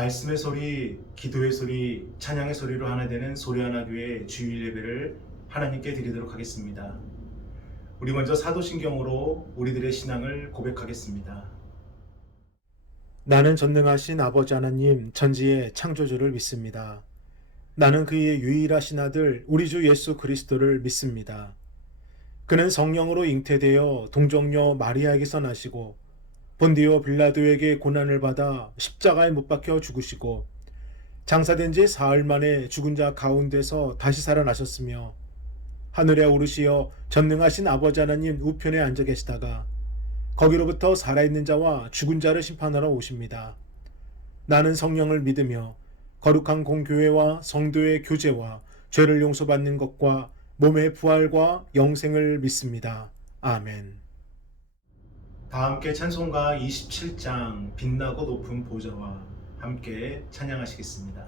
말씀의 소리, 기도의 소리, 찬양의 소리로 하나 되는 소리하나교회 주일 예배를 하나님께 드리도록 하겠습니다. 우리 먼저 사도신경으로 우리들의 신앙을 고백하겠습니다. 나는 전능하신 아버지 하나님 천지의 창조주를 믿습니다. 나는 그의 유일하신 아들 우리 주 예수 그리스도를 믿습니다. 그는 성령으로 잉태되어 동정녀 마리아에게서 나시고 본디오 빌라도에게 고난을 받아 십자가에 못 박혀 죽으시고 장사된 지 사흘 만에 죽은 자 가운데서 다시 살아나셨으며 하늘에 오르시어 전능하신 아버지 하나님 우편에 앉아 계시다가 거기로부터 살아있는 자와 죽은 자를 심판하러 오십니다. 나는 성령을 믿으며 거룩한 공교회와 성도의 교제와 죄를 용서받는 것과 몸의 부활과 영생을 믿습니다. 아멘. 다 함께 찬송가 27장 빛나고 높은 보좌와 함께 찬양하시겠습니다.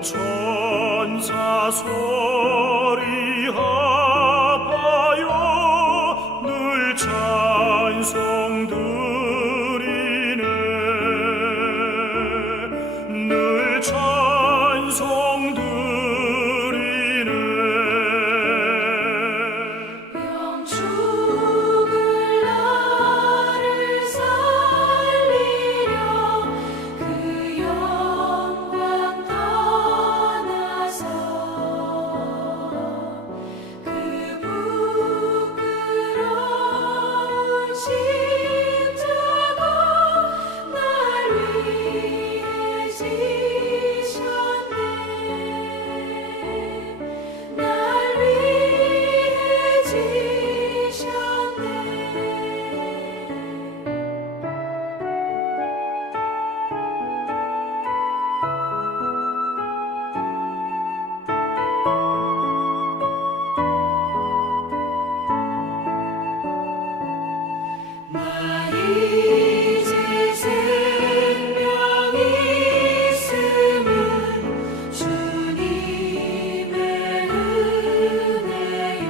천사 소리하여 늘 찬송 드리네 늘 찬송 드리네 영축을 나를 살리려 그 영광 떠나서 그 부끄러운 십자가 날 위해 지셨네 날 위해 지셨네 나 이제 생명 있음은 주님의 은혜요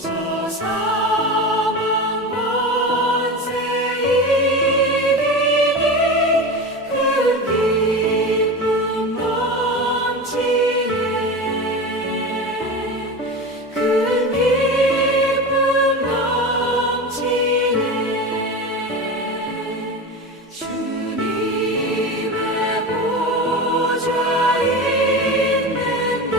저 사망 권세 이기니 큰 기쁨 넘치네 큰 기쁨 넘치네 주님의 보좌 있는데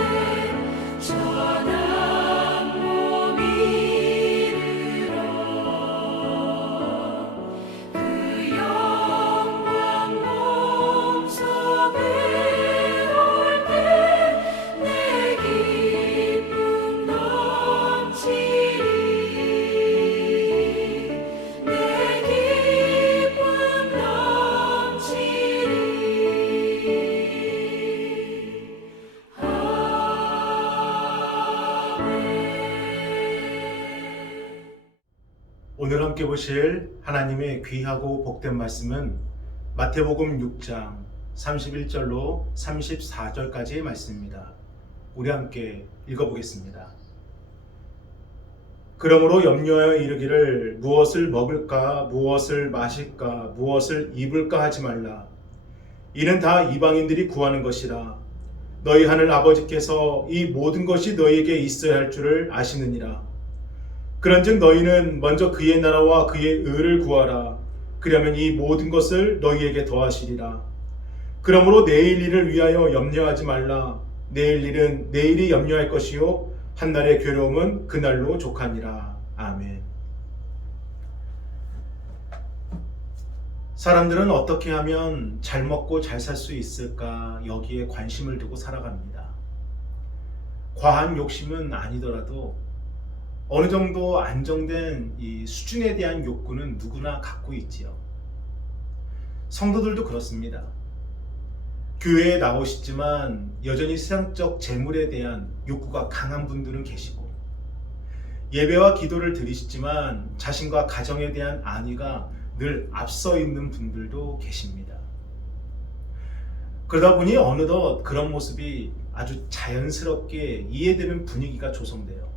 전한 몸 이르러 그 영광 몸속에 올 때 내 기쁨 넘치리 내 기쁨 넘치리 오늘 함께 보실 하나님의 귀하고 복된 말씀은 마태복음 6장 31절로 34절까지의 말씀입니다. 우리 함께 읽어보겠습니다. 그러므로 염려하여 이르기를 무엇을 먹을까 무엇을 마실까 무엇을 입을까 하지 말라. 이는 다 이방인들이 구하는 것이라. 너희 하늘 아버지께서 이 모든 것이 너희에게 있어야 할 줄을 아시느니라. 그런즉 너희는 먼저 그의 나라와 그의 의를 구하라. 그러면 이 모든 것을 너희에게 더하시리라. 그러므로 내일 일을 위하여 염려하지 말라. 내일 일은 내일이 염려할 것이요 한날의 괴로움은 그날로 족하니라. 아멘. 사람들은 어떻게 하면 잘 먹고 잘 살 수 있을까 여기에 관심을 두고 살아갑니다. 과한 욕심은 아니더라도 어느 정도 안정된 이 수준에 대한 욕구는 누구나 갖고 있지요. 성도들도 그렇습니다. 교회에 나오시지만 여전히 세상적 재물에 대한 욕구가 강한 분들은 계시고, 예배와 기도를 드리시지만 자신과 가정에 대한 안위가 늘 앞서 있는 분들도 계십니다. 그러다 보니 어느덧 그런 모습이 아주 자연스럽게 이해되는 분위기가 조성돼요.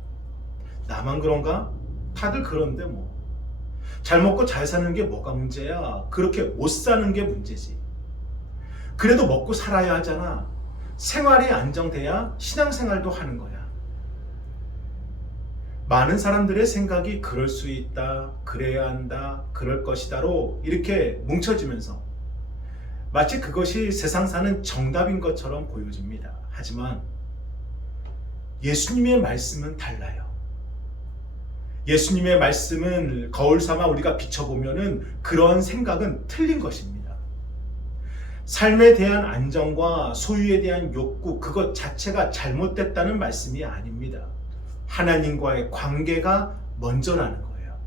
나만 그런가? 다들 그런데 뭐. 잘 먹고 잘 사는 게 뭐가 문제야? 그렇게 못 사는 게 문제지. 그래도 먹고 살아야 하잖아. 생활이 안정돼야 신앙생활도 하는 거야. 많은 사람들의 생각이 그럴 수 있다, 그래야 한다, 그럴 것이다로 이렇게 뭉쳐지면서 마치 그것이 세상 사는 정답인 것처럼 보여집니다. 하지만 예수님의 말씀은 달라요. 예수님의 말씀은 거울 삼아 우리가 비춰보면은 그런 생각은 틀린 것입니다. 삶에 대한 안정과 소유에 대한 욕구, 그것 자체가 잘못됐다는 말씀이 아닙니다. 하나님과의 관계가 먼저라는 거예요.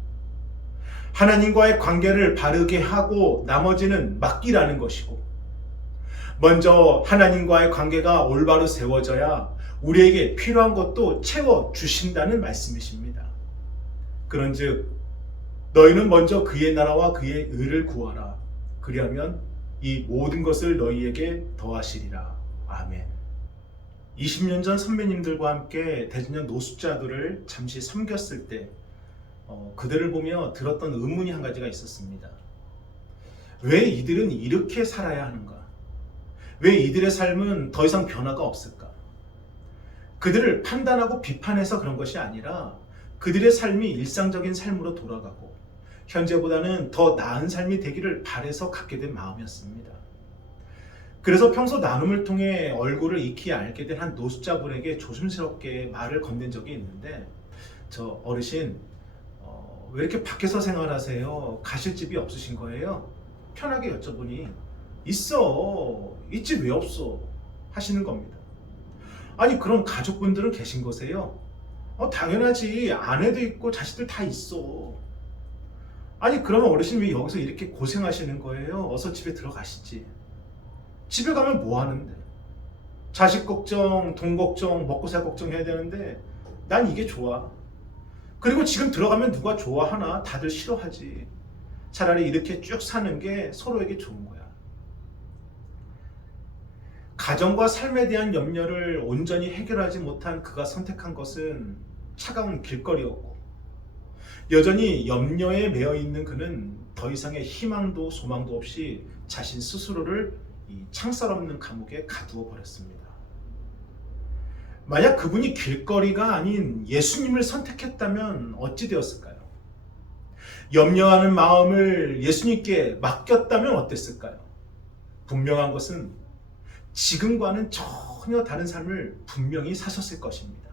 하나님과의 관계를 바르게 하고 나머지는 맡기라는 것이고, 먼저 하나님과의 관계가 올바로 세워져야 우리에게 필요한 것도 채워주신다는 말씀이십니다. 그런즉 너희는 먼저 그의 나라와 그의 의를 구하라. 그리하면 이 모든 것을 너희에게 더하시리라. 아멘. 20년 전 선배님들과 함께 대전역 노숙자들을 잠시 섬겼을 때 그들을 보며 들었던 의문이 한 가지가 있었습니다. 왜 이들은 이렇게 살아야 하는가? 왜 이들의 삶은 더 이상 변화가 없을까? 그들을 판단하고 비판해서 그런 것이 아니라 그들의 삶이 일상적인 삶으로 돌아가고 현재보다는 더 나은 삶이 되기를 바라서 갖게 된 마음이었습니다. 그래서 평소 나눔을 통해 얼굴을 익히 알게 된 한 노숙자분에게 조심스럽게 말을 건넨 적이 있는데, 저 어르신 왜 이렇게 밖에서 생활하세요? 가실 집이 없으신 거예요? 편하게 여쭤보니 있어, 있지 왜 없어? 하시는 겁니다. 아니 그럼 가족분들은 계신 거세요? 당연하지, 아내도 있고 자식들 다 있어. 아니 그러면 어르신 왜 여기서 이렇게 고생하시는 거예요? 어서 집에 들어가시지. 집에 가면 뭐 하는데? 자식 걱정, 돈 걱정, 먹고 살 걱정 해야 되는데 난 이게 좋아. 그리고 지금 들어가면 누가 좋아하나? 다들 싫어하지. 차라리 이렇게 쭉 사는 게 서로에게 좋은 거야. 가정과 삶에 대한 염려를 온전히 해결하지 못한 그가 선택한 것은 차가운 길거리였고, 여전히 염려에 매여 있는 그는 더 이상의 희망도 소망도 없이 자신 스스로를 이 창살 없는 감옥에 가두어 버렸습니다. 만약 그분이 길거리가 아닌 예수님을 선택했다면 어찌 되었을까요? 염려하는 마음을 예수님께 맡겼다면 어땠을까요? 분명한 것은 지금과는 전혀 다른 삶을 분명히 사셨을 것입니다.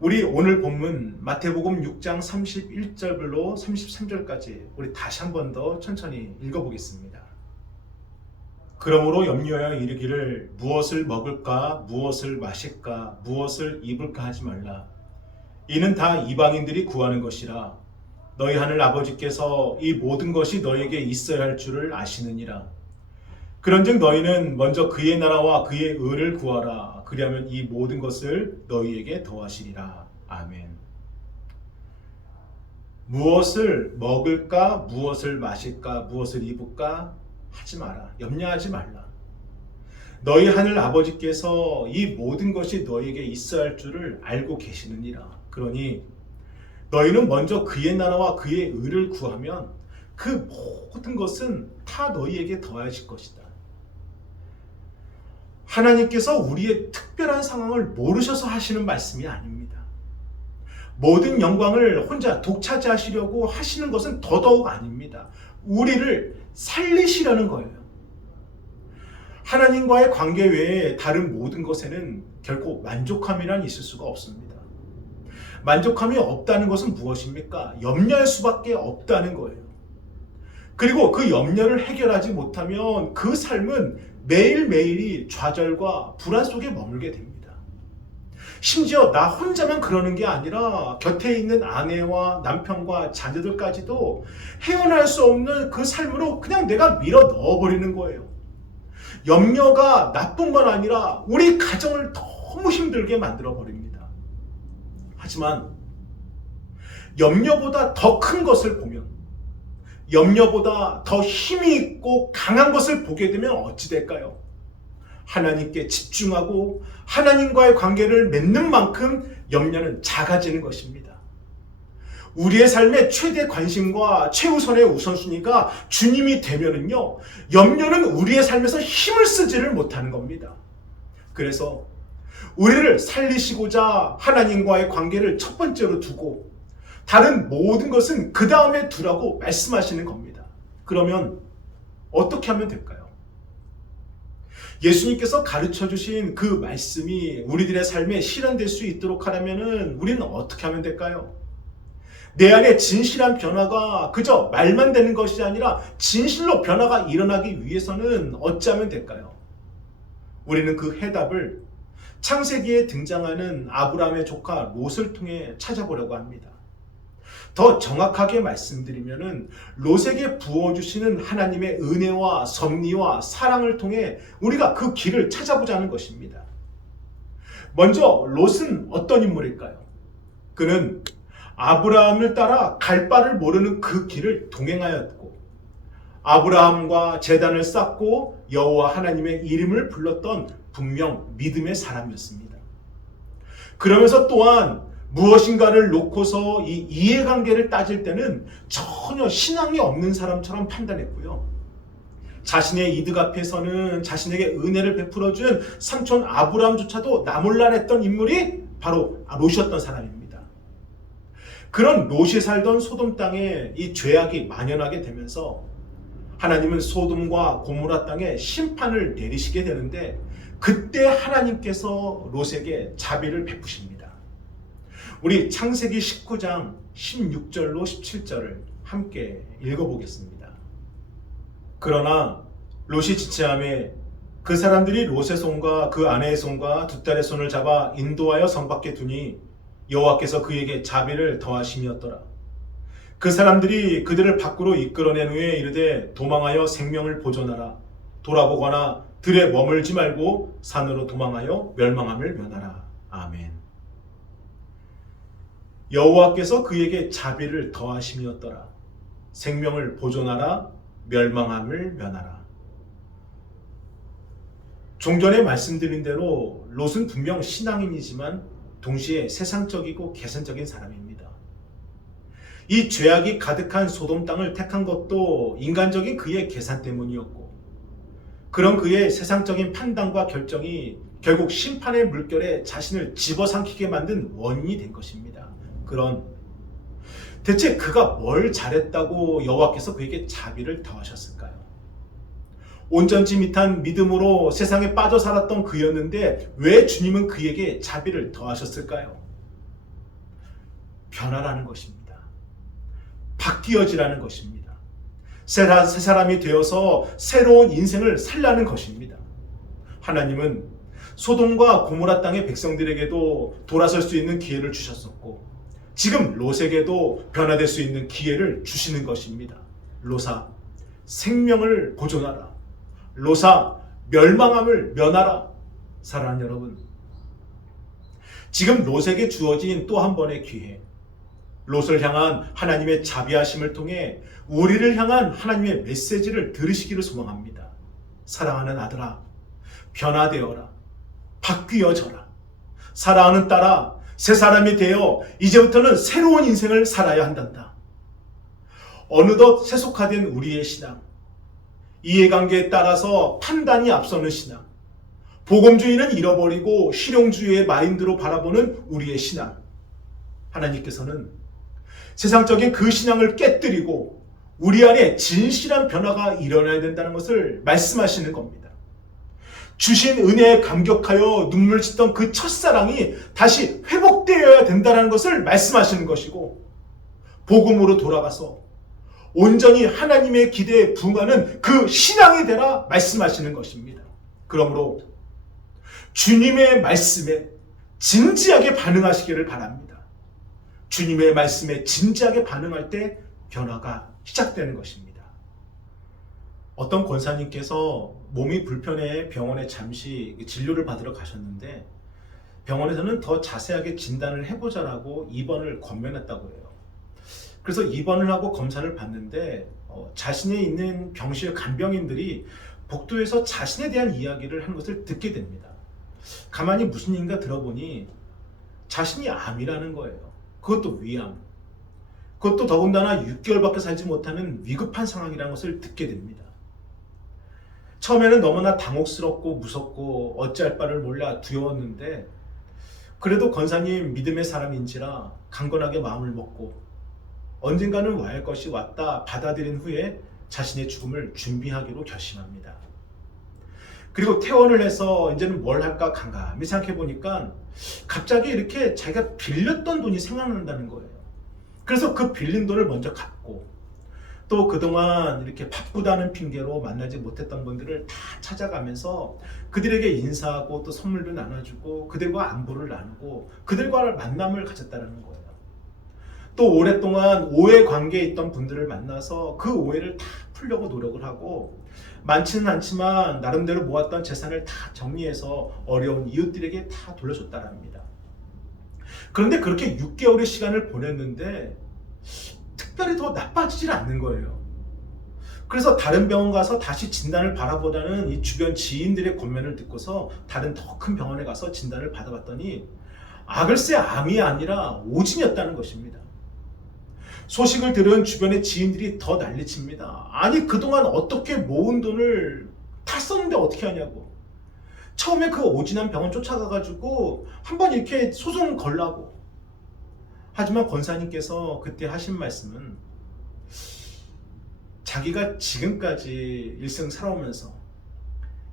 우리 오늘 본문 마태복음 6장 31절로 33절까지 우리 다시 한 번 더 천천히 읽어보겠습니다. 그러므로 염려하여 이르기를 무엇을 먹을까, 무엇을 마실까, 무엇을 입을까 하지 말라. 이는 다 이방인들이 구하는 것이라. 너희 하늘 아버지께서 이 모든 것이 너희에게 있어야 할 줄을 아시느니라. 그런즉 너희는 먼저 그의 나라와 그의 의를 구하라. 그리하면 이 모든 것을 너희에게 더하시리라. 아멘. 무엇을 먹을까, 무엇을 마실까, 무엇을 입을까 하지 마라. 염려하지 말라. 너희 하늘 아버지께서 이 모든 것이 너희에게 있어야 할 줄을 알고 계시느니라. 그러니 너희는 먼저 그의 나라와 그의 의를 구하면 그 모든 것은 다 너희에게 더하실 것이다. 하나님께서 우리의 특별한 상황을 모르셔서 하시는 말씀이 아닙니다. 모든 영광을 혼자 독차지하시려고 하시는 것은 더더욱 아닙니다. 우리를 살리시려는 거예요. 하나님과의 관계 외에 다른 모든 것에는 결코 만족함이란 있을 수가 없습니다. 만족함이 없다는 것은 무엇입니까? 염려할 수밖에 없다는 거예요. 그리고 그 염려를 해결하지 못하면 그 삶은 매일매일이 좌절과 불안 속에 머물게 됩니다. 심지어 나 혼자만 그러는 게 아니라 곁에 있는 아내와 남편과 자녀들까지도 헤어날 수 없는 그 삶으로 그냥 내가 밀어 넣어버리는 거예요. 염려가 나뿐만 아니라 우리 가정을 너무 힘들게 만들어 버립니다. 하지만 염려보다 더 큰 것을 보면, 염려보다 더 힘이 있고 강한 것을 보게 되면 어찌 될까요? 하나님께 집중하고 하나님과의 관계를 맺는 만큼 염려는 작아지는 것입니다. 우리의 삶의 최대 관심과 최우선의 우선순위가 주님이 되면은요, 염려는 우리의 삶에서 힘을 쓰지를 못하는 겁니다. 그래서 우리를 살리시고자 하나님과의 관계를 첫 번째로 두고 다른 모든 것은 그 다음에 두라고 말씀하시는 겁니다. 그러면 어떻게 하면 될까요? 예수님께서 가르쳐 주신 그 말씀이 우리들의 삶에 실현될 수 있도록 하려면 우리는 어떻게 하면 될까요? 내 안에 진실한 변화가 그저 말만 되는 것이 아니라 진실로 변화가 일어나기 위해서는 어찌하면 될까요? 우리는 그 해답을 창세기에 등장하는 아브라함의 조카 롯을 통해 찾아보려고 합니다. 더 정확하게 말씀드리면은 롯에게 부어주시는 하나님의 은혜와 섭리와 사랑을 통해 우리가 그 길을 찾아보자는 것입니다. 먼저 롯은 어떤 인물일까요? 그는 아브라함을 따라 갈 바를 모르는 그 길을 동행하였고, 아브라함과 제단을 쌓고 여호와 하나님의 이름을 불렀던 분명 믿음의 사람이었습니다. 그러면서 또한 무엇인가를 놓고서 이 이해관계를 따질 때는 전혀 신앙이 없는 사람처럼 판단했고요. 자신의 이득 앞에서는 자신에게 은혜를 베풀어준 삼촌 아브라함조차도 나몰라냈던 인물이 바로 롯이었던 사람입니다. 그런 롯이 살던 소돔 땅에 이 죄악이 만연하게 되면서 하나님은 소돔과 고모라 땅에 심판을 내리시게 되는데, 그때 하나님께서 롯에게 자비를 베푸십니다. 우리 창세기 19장 16절로 17절을 함께 읽어보겠습니다. 그러나 롯이 지체함에 그 사람들이 롯의 손과 그 아내의 손과 두 딸의 손을 잡아 인도하여 성 밖에 두니 여호와께서 그에게 자비를 더하심이었더라. 그 사람들이 그들을 밖으로 이끌어낸 후에 이르되 도망하여 생명을 보존하라. 돌아보거나 들에 머물지 말고 산으로 도망하여 멸망함을 면하라. 아멘. 여호와께서 그에게 자비를 더하심이었더라. 생명을 보존하라. 멸망함을 면하라. 종전에 말씀드린 대로 롯은 분명 신앙인이지만 동시에 세상적이고 계산적인 사람입니다. 이 죄악이 가득한 소돔 땅을 택한 것도 인간적인 그의 계산 때문이었고, 그런 그의 세상적인 판단과 결정이 결국 심판의 물결에 자신을 집어삼키게 만든 원인이 된 것입니다. 그런 대체 그가 뭘 잘했다고 여호와께서 그에게 자비를 더하셨을까요? 온전치 못한 믿음으로 세상에 빠져 살았던 그였는데 왜 주님은 그에게 자비를 더하셨을까요? 변화라는 것입니다. 바뀌어지라는 것입니다. 새 사람이 되어서 새로운 인생을 살라는 것입니다. 하나님은 소돔과 고모라 땅의 백성들에게도 돌아설 수 있는 기회를 주셨었고, 지금 롯에게도 변화될 수 있는 기회를 주시는 것입니다. 롯아, 생명을 보존하라. 롯아, 멸망함을 면하라. 사랑하는 여러분, 지금 롯에게 주어진 또 한 번의 기회, 롯을 향한 하나님의 자비하심을 통해 우리를 향한 하나님의 메시지를 들으시기를 소망합니다. 사랑하는 아들아, 변화되어라. 바뀌어져라. 사랑하는 딸아, 새 사람이 되어 이제부터는 새로운 인생을 살아야 한단다. 어느덧 세속화된 우리의 신앙, 이해관계에 따라서 판단이 앞서는 신앙, 복음주의는 잃어버리고 실용주의의 마인드로 바라보는 우리의 신앙, 하나님께서는 세상적인 그 신앙을 깨뜨리고 우리 안에 진실한 변화가 일어나야 된다는 것을 말씀하시는 겁니다. 주신 은혜에 감격하여 눈물 짓던 그 첫사랑이 다시 회복되어야 된다는 것을 말씀하시는 것이고, 복음으로 돌아가서 온전히 하나님의 기대에 부응하는 그 신앙이 되라 말씀하시는 것입니다. 그러므로 주님의 말씀에 진지하게 반응하시기를 바랍니다. 주님의 말씀에 진지하게 반응할 때 변화가 시작되는 것입니다. 어떤 권사님께서 몸이 불편해 병원에 잠시 진료를 받으러 가셨는데, 병원에서는 더 자세하게 진단을 해보자라고 입원을 권면했다고 해요. 그래서 입원을 하고 검사를 받는데 자신이 있는 병실 간병인들이 복도에서 자신에 대한 이야기를 하는 것을 듣게 됩니다. 가만히 무슨 얘기인가 들어보니 자신이 암이라는 거예요. 그것도 위암. 그것도 더군다나 6개월밖에 살지 못하는 위급한 상황이라는 것을 듣게 됩니다. 처음에는 너무나 당혹스럽고 무섭고 어찌할 바를 몰라 두려웠는데, 그래도 권사님 믿음의 사람인지라 강건하게 마음을 먹고 언젠가는 와야 할 것이 왔다 받아들인 후에 자신의 죽음을 준비하기로 결심합니다. 그리고 퇴원을 해서 이제는 뭘 할까 간감히 생각해 보니까 갑자기 이렇게 자기가 빌렸던 돈이 생각난다는 거예요. 그래서 그 빌린 돈을 먼저 갚고, 또 그동안 이렇게 바쁘다는 핑계로 만나지 못했던 분들을 다 찾아가면서 그들에게 인사하고 또 선물도 나눠주고 그들과 안부를 나누고 그들과 만남을 가졌다는 거예요. 또 오랫동안 오해 관계에 있던 분들을 만나서 그 오해를 다 풀려고 노력을 하고, 많지는 않지만 나름대로 모았던 재산을 다 정리해서 어려운 이웃들에게 다 돌려줬다랍니다. 그런데 그렇게 6개월의 시간을 보냈는데 특별히 더 나빠지질 않는 거예요. 그래서 다른 병원 가서 다시 진단을 바라보다는 이 주변 지인들의 권면을 듣고서 다른 더 큰 병원에 가서 진단을 받아봤더니 글쎄 암이 아니라 오진이었다는 것입니다. 소식을 들은 주변의 지인들이 더 난리칩니다. 아니 그동안 어떻게 모은 돈을 다 썼는데 어떻게 하냐고. 처음에 그 오진한 병원 쫓아가가지고 한번 이렇게 소송 걸라고. 하지만 권사님께서 그때 하신 말씀은, 자기가 지금까지 일생 살아오면서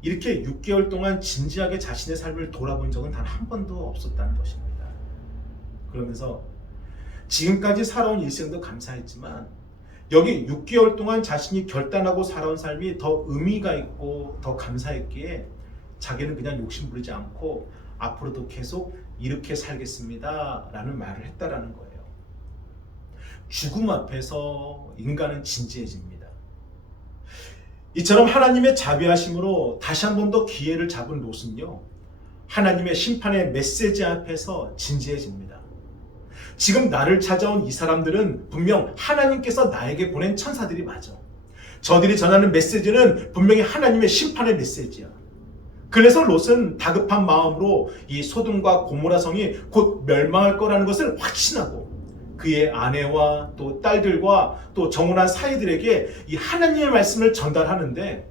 이렇게 6개월 동안 진지하게 자신의 삶을 돌아본 적은 단 한 번도 없었다는 것입니다. 그러면서 지금까지 살아온 일생도 감사했지만 여기 6개월 동안 자신이 결단하고 살아온 삶이 더 의미가 있고 더 감사했기에 자기는 그냥 욕심 부리지 않고 앞으로도 계속 이렇게 살겠습니다 라는 말을 했다라는 거예요. 죽음 앞에서 인간은 진지해집니다. 이처럼 하나님의 자비하심으로 다시 한 번 더 기회를 잡은 롯은요, 하나님의 심판의 메시지 앞에서 진지해집니다. 지금 나를 찾아온 이 사람들은 분명 하나님께서 나에게 보낸 천사들이 맞아. 저들이 전하는 메시지는 분명히 하나님의 심판의 메시지야. 그래서 롯은 다급한 마음으로 이 소돔과 고모라 성이 곧 멸망할 거라는 것을 확신하고 그의 아내와 또 딸들과 또 정혼한 사위들에게 이 하나님의 말씀을 전달하는데,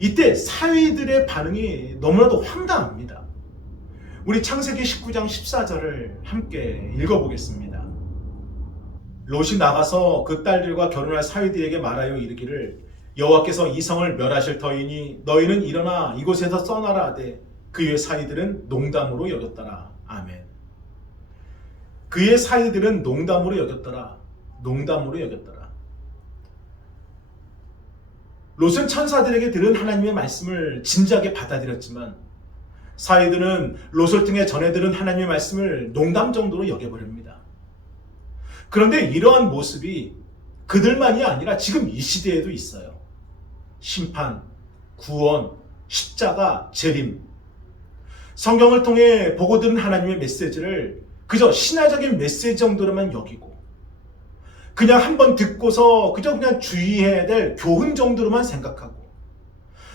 이때 사위들의 반응이 너무나도 황당합니다. 우리 창세기 19장 14절을 함께 읽어보겠습니다. 롯이 나가서 그 딸들과 결혼할 사위들에게 말하여 이르기를, 여호와께서 이 성을 멸하실 터이니 너희는 일어나 이곳에서 떠나라 하되 그의 사위들은 농담으로 여겼더라. 아멘. 그의 사위들은 농담으로 여겼더라. 농담으로 여겼더라. 롯은 천사들에게 들은 하나님의 말씀을 진지하게 받아들였지만 사위들은 롯을 통해 전해 들은 하나님의 말씀을 농담 정도로 여겨버립니다. 그런데 이러한 모습이 그들만이 아니라 지금 이 시대에도 있어요. 심판, 구원, 십자가, 재림. 성경을 통해 보고 들은 하나님의 메시지를 그저 신화적인 메시지 정도로만 여기고, 그냥 한번 듣고서 그냥 주의해야 될 교훈 정도로만 생각하고,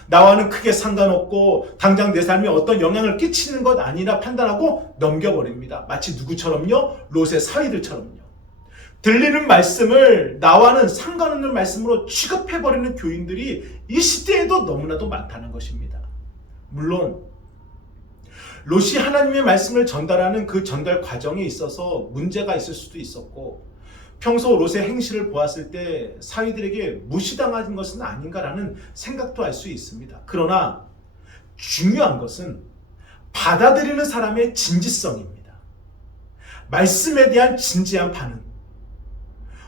나와는 크게 상관없고 당장 내 삶에 어떤 영향을 끼치는 것 아니라 판단하고 넘겨버립니다. 마치 누구처럼요? 롯의 사위들처럼요. 들리는 말씀을 나와는 상관없는 말씀으로 취급해버리는 교인들이 이 시대에도 너무나도 많다는 것입니다. 물론 롯이 하나님의 말씀을 전달하는 그 전달 과정에 있어서 문제가 있을 수도 있었고, 평소 롯의 행실을 보았을 때 사위들에게 무시당한 것은 아닌가라는 생각도 할 수 있습니다. 그러나 중요한 것은 받아들이는 사람의 진지성입니다. 말씀에 대한 진지한 반응.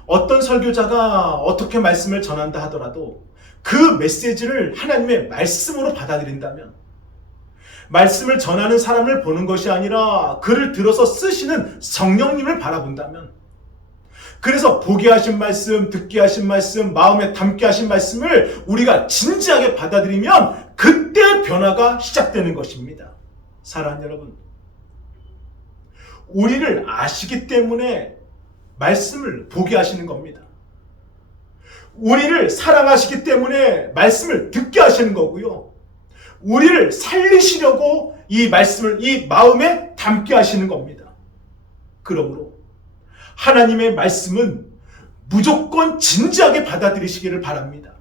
어떤 설교자가 어떻게 말씀을 전한다 하더라도 그 메시지를 하나님의 말씀으로 받아들인다면, 말씀을 전하는 사람을 보는 것이 아니라 그를 들어서 쓰시는 성령님을 바라본다면, 그래서 보게 하신 말씀, 듣게 하신 말씀, 마음에 담게 하신 말씀을 우리가 진지하게 받아들이면 그때 변화가 시작되는 것입니다. 사랑하는 여러분, 우리를 아시기 때문에 말씀을 보게 하시는 겁니다. 우리를 사랑하시기 때문에 말씀을 듣게 하시는 거고요. 우리를 살리시려고 이 말씀을 이 마음에 담게 하시는 겁니다. 그러므로 하나님의 말씀은 무조건 진지하게 받아들이시기를 바랍니다.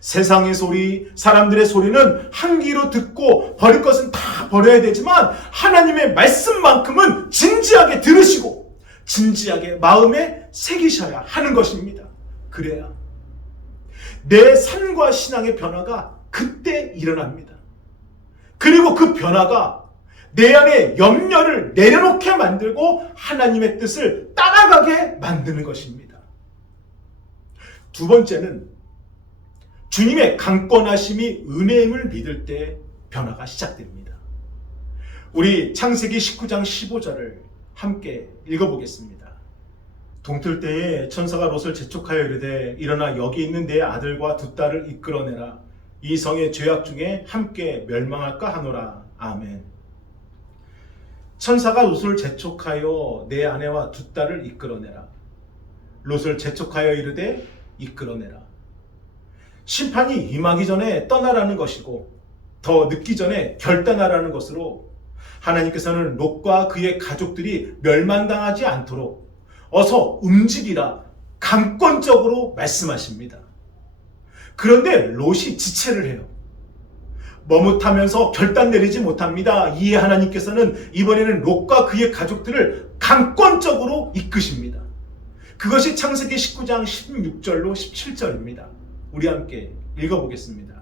세상의 소리, 사람들의 소리는 한 귀로 듣고 버릴 것은 다 버려야 되지만 하나님의 말씀만큼은 진지하게 들으시고 진지하게 마음에 새기셔야 하는 것입니다. 그래야 내 삶과 신앙의 변화가 그때 일어납니다. 그리고 그 변화가 내 안에 염려를 내려놓게 만들고 하나님의 뜻을 따라가게 만드는 것입니다. 두 번째는 주님의 강권하심이 은혜임을 믿을 때 변화가 시작됩니다. 우리 창세기 19장 15절을 함께 읽어보겠습니다. 동틀 때에 천사가 롯을 재촉하여 이르되 일어나 여기 있는 내 아들과 두 딸을 이끌어내라. 이 성의 죄악 중에 함께 멸망할까 하노라. 아멘. 천사가 롯을 재촉하여 내 아내와 두 딸을 이끌어내라. 롯을 재촉하여 이르되 이끌어내라. 심판이 임하기 전에 떠나라는 것이고 더 늦기 전에 결단하라는 것으로 하나님께서는 롯과 그의 가족들이 멸망당하지 않도록 어서 움직이라 강권적으로 말씀하십니다. 그런데 롯이 지체를 해요. 머뭇하면서 결단 내리지 못합니다. 이에 하나님께서는 이번에는 롯과 그의 가족들을 강권적으로 이끄십니다. 그것이 창세기 19장 16절로 17절입니다. 우리 함께 읽어보겠습니다.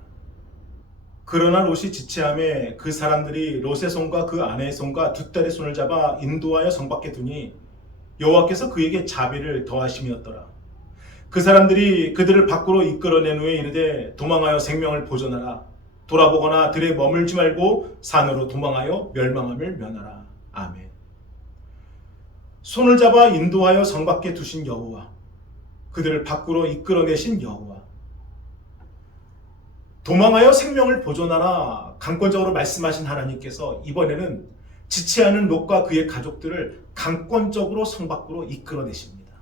그러나 롯이 지체함에 그 사람들이 롯의 손과 그 아내의 손과 두 딸의 손을 잡아 인도하여 성 밖에 두니 여호와께서 그에게 자비를 더하심이었더라. 그 사람들이 그들을 밖으로 이끌어낸 후에 이르되 도망하여 생명을 보존하라. 돌아보거나 들에 머물지 말고 산으로 도망하여 멸망함을 면하라. 아멘. 손을 잡아 인도하여 성 밖에 두신 여호와, 그들을 밖으로 이끌어내신 여호와, 도망하여 생명을 보존하라 강권적으로 말씀하신 하나님께서 이번에는 지체하는 롯과 그의 가족들을 강권적으로 성 밖으로 이끌어내십니다.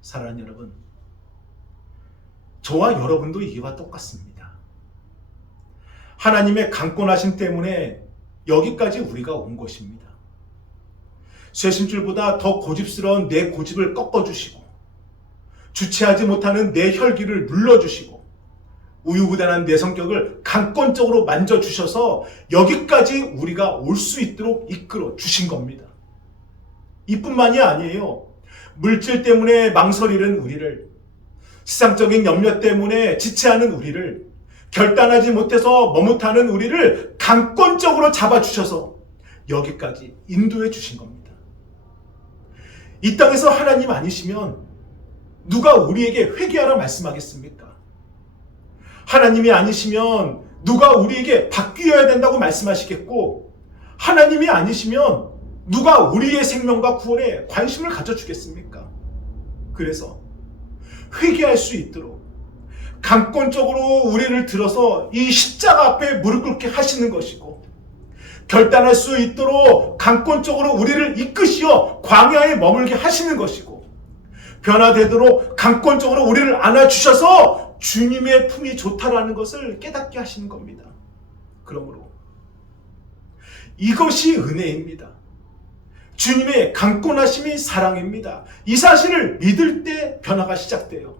사랑하는 여러분, 저와 여러분도 이와 똑같습니다. 하나님의 강권하심 때문에 여기까지 우리가 온 것입니다. 쇠심줄보다 더 고집스러운 내 고집을 꺾어주시고 주체하지 못하는 내 혈기를 눌러주시고 우유부단한 내 성격을 강권적으로 만져주셔서 여기까지 우리가 올 수 있도록 이끌어 주신 겁니다. 이뿐만이 아니에요. 물질 때문에 망설이는 우리를, 세상적인 염려 때문에 지체하는 우리를, 결단하지 못해서 머뭇하는 우리를 강권적으로 잡아주셔서 여기까지 인도해 주신 겁니다. 이 땅에서 하나님 아니시면 누가 우리에게 회개하라 말씀하겠습니까? 하나님이 아니시면 누가 우리에게 바뀌어야 된다고 말씀하시겠고, 하나님이 아니시면 누가 우리의 생명과 구원에 관심을 가져주겠습니까? 그래서 회개할 수 있도록 강권적으로 우리를 들어서 이 십자가 앞에 무릎 꿇게 하시는 것이고, 결단할 수 있도록 강권적으로 우리를 이끄시어 광야에 머물게 하시는 것이고, 변화되도록 강권적으로 우리를 안아주셔서 주님의 품이 좋다라는 것을 깨닫게 하시는 겁니다. 그러므로 이것이 은혜입니다. 주님의 강권하심이 사랑입니다. 이 사실을 믿을 때 변화가 시작돼요.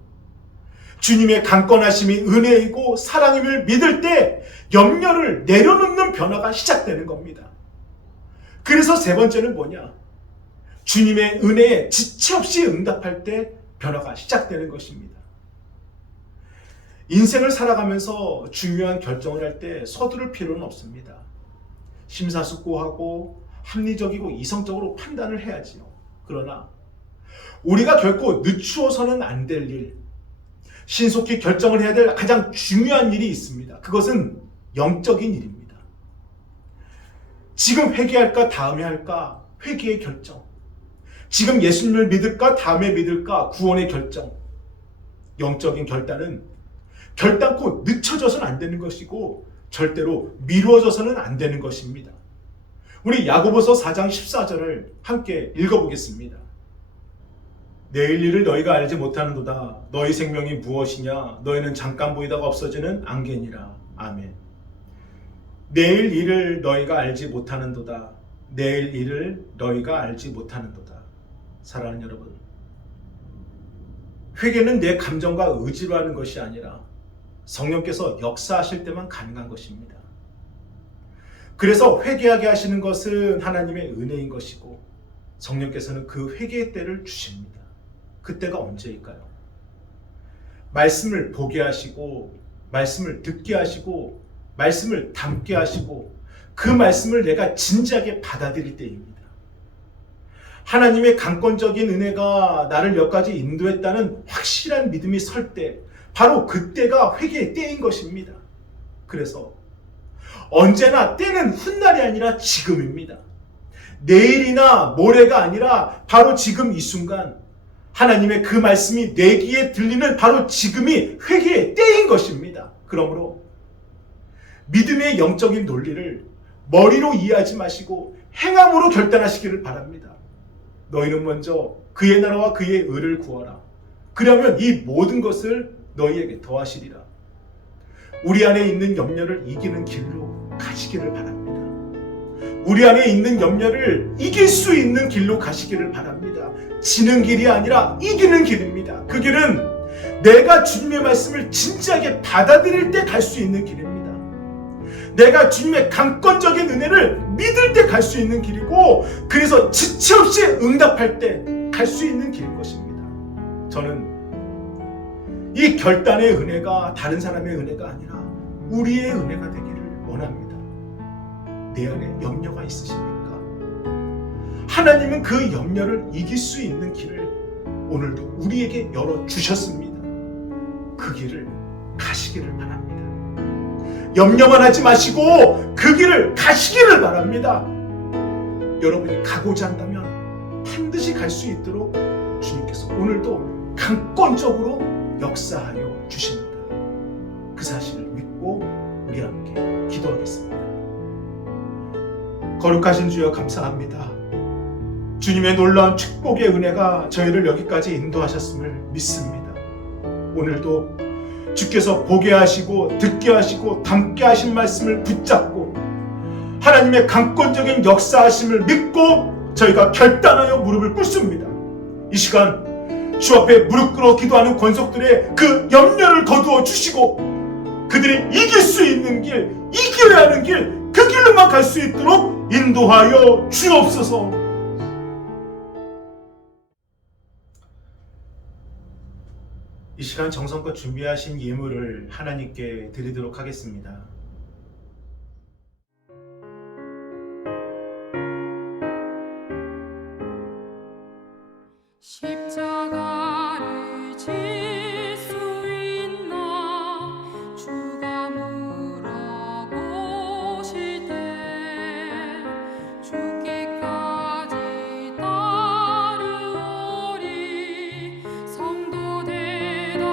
주님의 강권하심이 은혜이고 사랑임을 믿을 때 염려를 내려놓는 변화가 시작되는 겁니다. 그래서 세 번째는 뭐냐? 주님의 은혜에 지체 없이 응답할 때 변화가 시작되는 것입니다. 인생을 살아가면서 중요한 결정을 할 때 서두를 필요는 없습니다. 심사숙고하고 합리적이고 이성적으로 판단을 해야지요. 그러나 우리가 결코 늦추어서는 안 될 일, 신속히 결정을 해야 될 가장 중요한 일이 있습니다. 그것은 영적인 일입니다. 지금 회개할까 다음에 할까? 회개의 결정. 지금 예수님을 믿을까 다음에 믿을까? 구원의 결정. 영적인 결단은 결단코 늦춰져서는 안 되는 것이고 절대로 미루어져서는 안 되는 것입니다. 우리 야고보서 4장 14절을 함께 읽어보겠습니다. 내일 일을 너희가 알지 못하는도다. 너희 생명이 무엇이냐? 너희는 잠깐 보이다가 없어지는 안개니라. 아멘. 내일 일을 너희가 알지 못하는도다. 내일 일을 너희가 알지 못하는도다. 사랑하는 여러분, 회개는 내 감정과 의지로 하는 것이 아니라 성령께서 역사하실 때만 가능한 것입니다. 그래서 회개하게 하시는 것은 하나님의 은혜인 것이고 성령께서는 그 회개의 때를 주십니다. 그때가 언제일까요? 말씀을 보게 하시고 말씀을 듣게 하시고 말씀을 담게 하시고 그 말씀을 내가 진지하게 받아들일 때입니다. 하나님의 강권적인 은혜가 나를 여기까지 인도했다는 확실한 믿음이 설 때, 바로 그때가 회개의 때인 것입니다. 그래서 언제나 때는 훗날이 아니라 지금입니다. 내일이나 모레가 아니라 바로 지금 이 순간 하나님의 그 말씀이 내 귀에 들리는 바로 지금이 회개의 때인 것입니다. 그러므로 믿음의 영적인 논리를 머리로 이해하지 마시고 행함으로 결단하시기를 바랍니다. 너희는 먼저 그의 나라와 그의 의를 구하라. 그러면 이 모든 것을 너희에게 더하시리라. 우리 안에 있는 염려를 이기는 길로 가시기를 바랍니다. 우리 안에 있는 염려를 이길 수 있는 길로 가시기를 바랍니다. 지는 길이 아니라 이기는 길입니다. 그 길은 내가 주님의 말씀을 진지하게 받아들일 때 갈 수 있는 길입니다. 내가 주님의 강권적인 은혜를 믿을 때 갈 수 있는 길이고, 그래서 지체 없이 응답할 때 갈 수 있는 길인 것입니다. 저는 이 결단의 은혜가 다른 사람의 은혜가 아니라 우리의 은혜가 되기를 원합니다. 내 안에 염려가 있으십니까? 하나님은 그 염려를 이길 수 있는 길을 오늘도 우리에게 열어주셨습니다. 그 길을 가시기를 바랍니다. 염려만 하지 마시고 그 길을 가시기를 바랍니다. 여러분이 가고자 한다면 반드시 갈 수 있도록 주님께서 오늘도 강권적으로 역사하여 주십니다. 그 사실을 믿고 우리 함께 기도하겠습니다. 거룩하신 주여, 감사합니다. 주님의 놀라운 축복의 은혜가 저희를 여기까지 인도하셨음을 믿습니다. 오늘도 주께서 보게 하시고 듣게 하시고 담게 하신 말씀을 붙잡고 하나님의 강권적인 역사하심을 믿고 저희가 결단하여 무릎을 꿇습니다. 이 시간 주 앞에 무릎 꿇어 기도하는 권속들의 그 염려를 거두어 주시고 그들이 이길 수 있는 길, 이겨야 하는 길, 그 길로만 갈 수 있도록 인도하여 주옵소서. 이 시간 정성껏 준비하신 예물을 하나님께 드리도록 하겠습니다. 십자가를 질 수 있나 주가 물어보실 때 죽기까지 따르오리. 성도 대답하였다.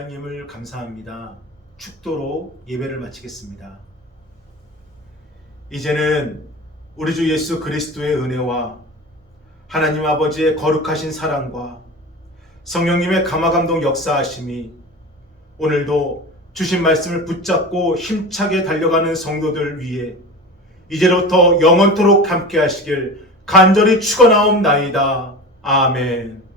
하나님을 감사합니다. 축도로 예배를 마치겠습니다. 이제는 우리 주 예수 그리스도의 은혜와 하나님 아버지의 거룩하신 사랑과 성령님의 감화감동 역사하심이 오늘도 주신 말씀을 붙잡고 힘차게 달려가는 성도들 위해 이제로부터 영원토록 함께 하시길 간절히 축원하옵나이다. 아멘.